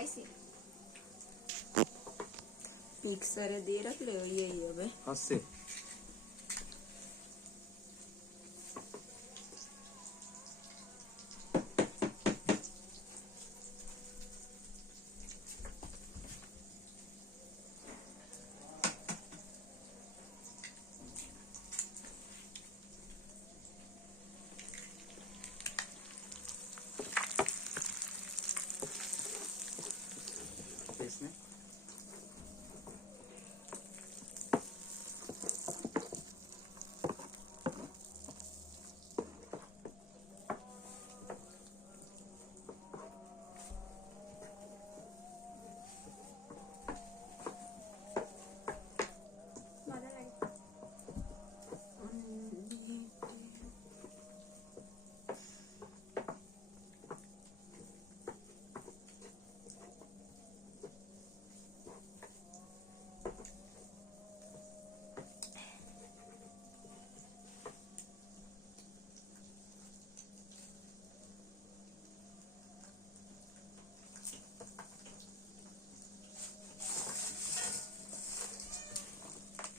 লাগাইছি মিক্সারে দিয়ে রাখলে ওই হবে আছে इसमें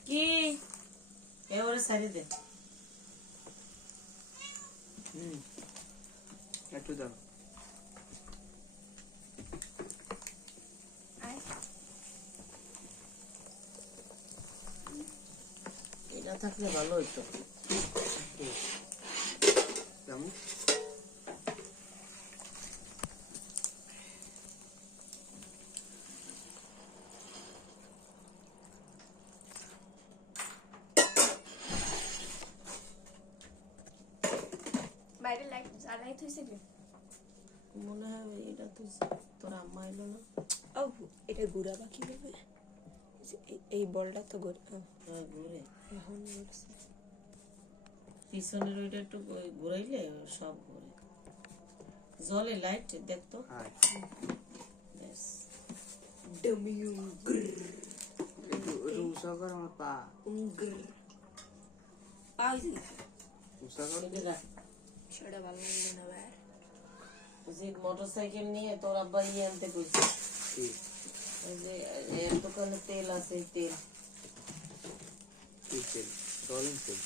কি এবারে সারি দে একটু দাও এটা থাকলে ভালো হইতো কেমন বাইরে লাইট জ্বালাই থইছে কি মনে হয় এটা তো তোর আম্মা এলো না ও এটা গুড়াবা কিভাবে এই বলটা তো হ্যাঁ ঘুরে এখন উঠছে পিছনের ওইটা একটু ঘুরাইলে সব ঘুরে জলে লাইট দেখতো হ্যাঁ ব্যাস ডমিউ রুসা কর আমার পা পাইছি রুসা কর সেটা ভালো লাগলো না ভাই যে মোটরসাইকেল নিয়ে তোর আব্বা নিয়ে আনতে কইছে কি ওই যে এর দোকানে তেল আছে তেল কি তেল সয়াবিন তেল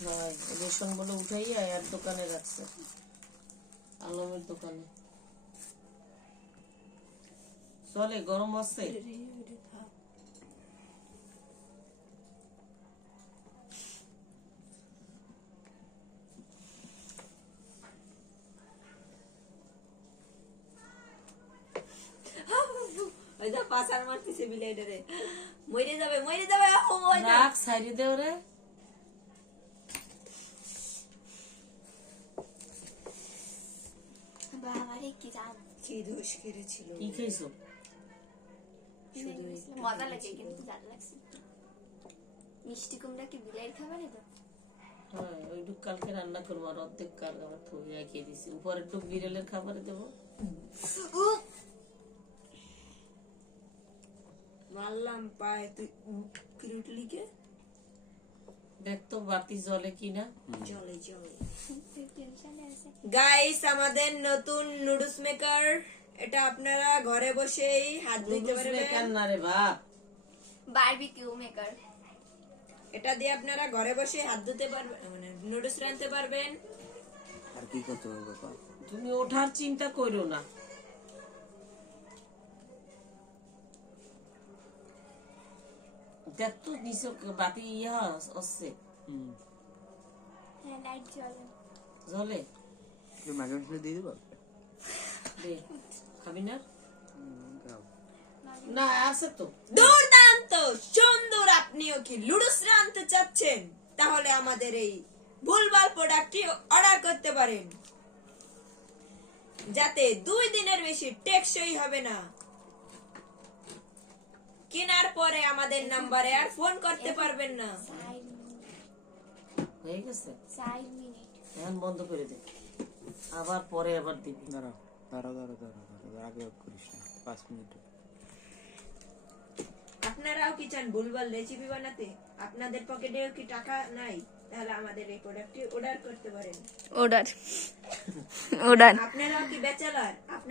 হ্যাঁ রেশন বলে উঠাইয়া এর দোকানে রাখছে আলমের দোকানে চলে গরম আছে ওই যা পাসার মারতেছে বিলাইটারে মরে যাবে ওই যা রাখ সাইডে দে ওরে বাবারে কি জান কি দোষ করেছিল কি খাইছো মজা লাগে কিন্তু জাল লাগছে মিষ্টি কুমড়া কি বিলাই খাবারে তো হ্যাঁ ওইটুক কালকে রান্না করবো আর অর্ধেক কাল আমার থই রাখিয়ে দিছি উপরে একটু বিড়ালের খাবারে দেবো মারলাম পায়ে তুই কিরুটলি কে দেখ তো বাতি জ্বলে কিনা চলে টেনশনে আছে গাইস আমাদের নতুন নুডলস মেকার এটা আপনারা ঘরে বসেই হাত ধুইতে পারবেন কেন না রে বাপ বারবিকিউ মেকার এটা দিয়ে আপনারা ঘরে বসে হাত ধুতে পারবেন মানে নুডলস রাঁধতে পারবেন আর কি করতে হবে বাবা তুমি ওঠার চিন্তা করো না দেখ তো নিচে বাতি ইয়া আসছে হ্যাঁ লাইট জ্বলে জ্বলে একটু ম্যাগি মশলা দিয়ে দেবো দে খাবি না দাও না আছে তো দুর্দান্ত সুন্দর আপনিও কি নুডলস রাঁধতে চাচ্ছেন তাহলে আমাদের এই ভুলভাল প্রোডাক্টটি অর্ডার করতে পারেন যাতে 2 দিনের বেশি টেকসই হবে না কেনার পরে আমাদের নম্বরে আর ফোন করতে পারবেন না 4 মিনিট হয়ে গেছে 4 মিনিট এখন বন্ধ করে দে আবার পরে আবার দিবি দাঁড়াও আগে অফ করিস না 5 মিনিট আপনারাও কি চান ভুলভাল রেসিপি বানাতে আপনাদের পকেটেও কি টাকা নাই তাহলে আমাদের এই প্রোডাক্টটি অর্ডার করতে পারেন অর্ডার আপনারাও কি ব্যাচেলর আপনারা